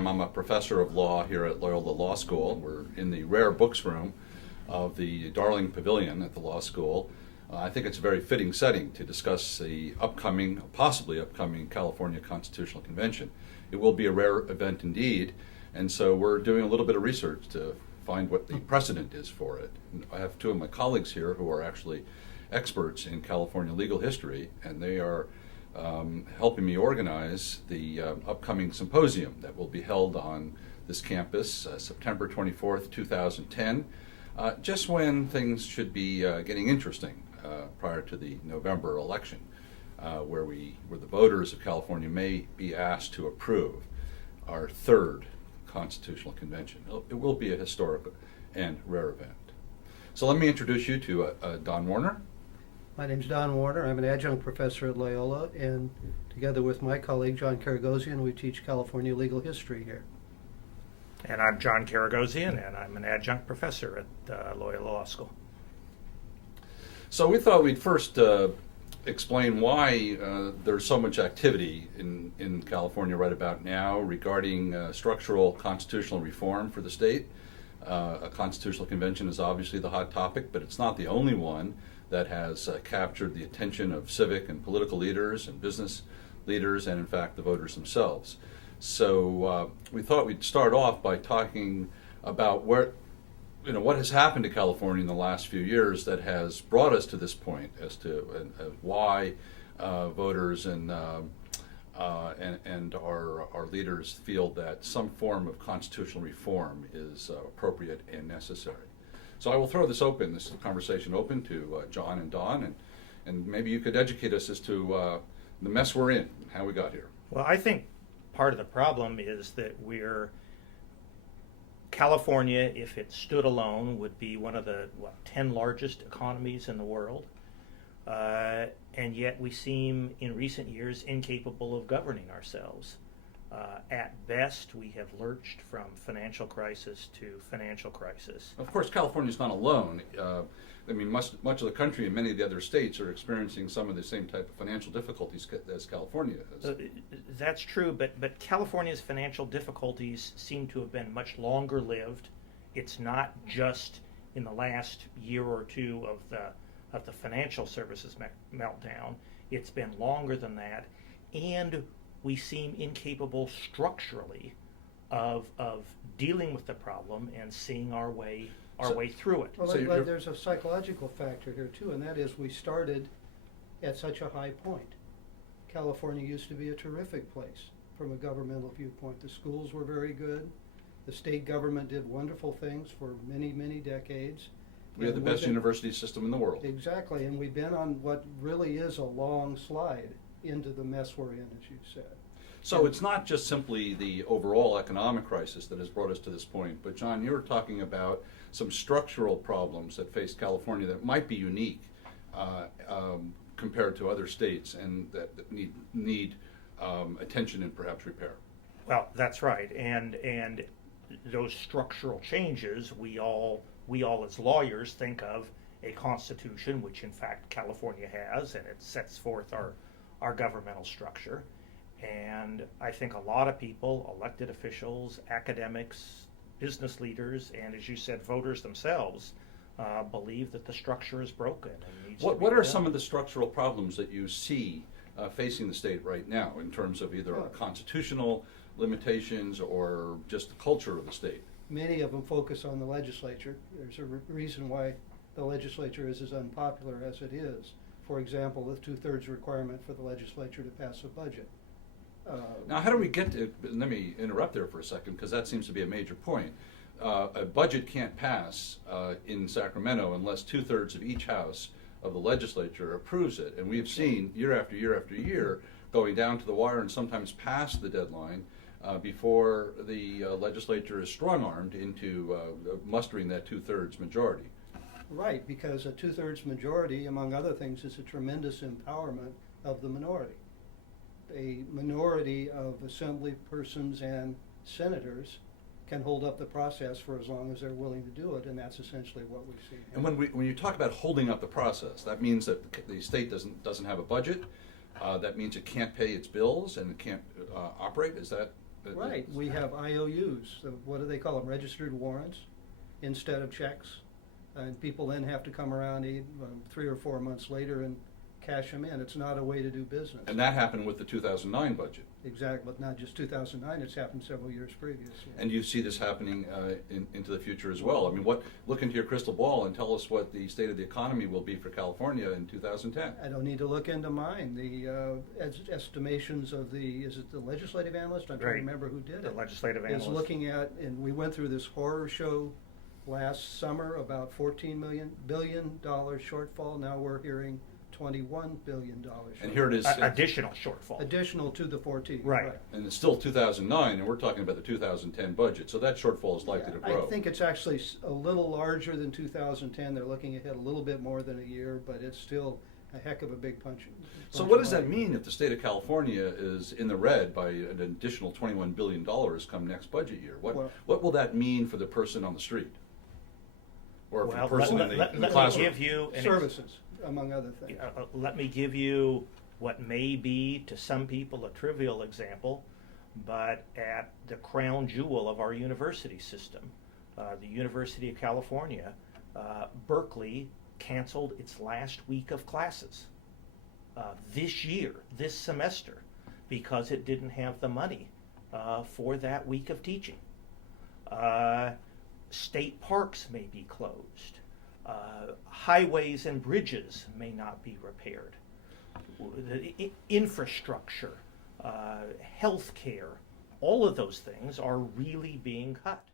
Manheim. I'm a professor of law here at Loyola Law School. We're in the rare books room of the Darling Pavilion at the law school. I think it's a very fitting setting to discuss the possibly upcoming California Constitutional Convention. It will be a rare event indeed, and so we're doing a little bit of research to find what the precedent is for it. I have two of my colleagues here who are actually experts in California legal history, and they are helping me organize the upcoming symposium that will be held on this campus September 24th, 2010, just when things should be getting interesting prior to the November election, where the voters of California may be asked to approve our third constitutional convention. It will be a historic and rare event. So let me introduce you to Don Warner. My name's Don Warner. I'm an adjunct professor at Loyola, and together with my colleague John Caragozian, we teach California legal history here. And I'm John Caragozian, and I'm an adjunct professor at Loyola Law School. So we thought we'd first explain why there's so much activity in California right about now regarding structural constitutional reform for the state. A constitutional convention is obviously the hot topic, but it's not the only one that has captured the attention of civic and political leaders and business leaders and in fact the voters themselves. So we thought we'd start off by talking about what has happened to California in the last few years that has brought us to this point as to why voters and our leaders feel that some form of constitutional reform is appropriate and necessary. So I will throw this conversation open to John and Don, and maybe you could educate us as to the mess we're in and how we got here. Well, I think part of the problem is that California, if it stood alone, would be one of the 10 largest economies in the world, and yet we seem in recent years incapable of governing ourselves. At best, we have lurched from financial crisis to financial crisis. Of course, California's not alone. Much of the country and many of the other states are experiencing some of the same type of financial difficulties as California is. That's true, but California's financial difficulties seem to have been much longer lived. It's not just in the last year or two of the financial services meltdown. It's been longer than that, and we seem incapable structurally of dealing with the problem and seeing our way through it. Well, there's a psychological factor here too, and that is we started at such a high point. California used to be a terrific place from a governmental viewpoint. The schools were very good. The state government did wonderful things for many, many decades. We have the best university system in the world. Exactly, and we've been on what really is a long slide into the mess we're in, as you said. So it's not just simply the overall economic crisis that has brought us to this point, but John, you were talking about some structural problems that face California that might be unique compared to other states and that need attention and perhaps repair. Well, that's right, and those structural changes, we all as lawyers think of a constitution, which in fact California has, and it sets forth our governmental structure. And I think a lot of people, elected officials, academics, business leaders, and as you said, voters themselves, believe that the structure is broken and needs to be What are some of the structural problems that you see facing the state right now in terms of either constitutional limitations or just the culture of the state? Many of them focus on the legislature. There's a reason why the legislature is as unpopular as it is. For example, the 2/3 requirement for the legislature to pass a budget. Now, how do we get to, let me interrupt there for a second, because that seems to be a major point. A budget can't pass in Sacramento unless 2/3 of each house of the legislature approves it. And we've seen year after year after year going down to the wire and sometimes past the deadline before the legislature is strong-armed into mustering that 2/3 majority. Right, because a 2/3 majority, among other things, is a tremendous empowerment of the minority. A minority of assembly persons and senators can hold up the process for as long as they're willing to do it, and that's essentially what we see. And when you talk about holding up the process, that means that the state doesn't have a budget. That means it can't pay its bills and it can't operate. Is that Right, we have IOUs, what do they call them, registered warrants, instead of checks. And people then have to come around 3 or 4 months later and cash them in. It's not a way to do business. And that happened with the 2009 budget. Exactly, but not just 2009, it's happened several years previously. And you see this happening into the future as well. I mean, look into your crystal ball and tell us what the state of the economy will be for California in 2010. I don't need to look into mine. The estimations of is it the legislative analyst? I'm trying to remember who did it. The legislative analyst. Is looking at, and we went through this horror show last summer about $14 billion shortfall. Now we're hearing $21 billion shortfall. And here it is. Additional shortfall. Additional to the 14. Right. And it's still 2009, and we're talking about the 2010 budget, so that shortfall is likely to grow. I think it's actually a little larger than 2010. They're looking ahead a little bit more than a year, but it's still a heck of a big punch. So what does that mean if the state of California is in the red by an additional $21 billion come next budget year? What will that mean for the person on the street? Or for the person in the classroom? Let me give you services, among other things. Let me give you what may be to some people a trivial example, but at the crown jewel of our university system, the University of California, Berkeley canceled its last week of classes this year, this semester, because it didn't have the money for that week of teaching. State parks may be closed. Highways and bridges may not be repaired. Infrastructure, health care, all of those things are really being cut.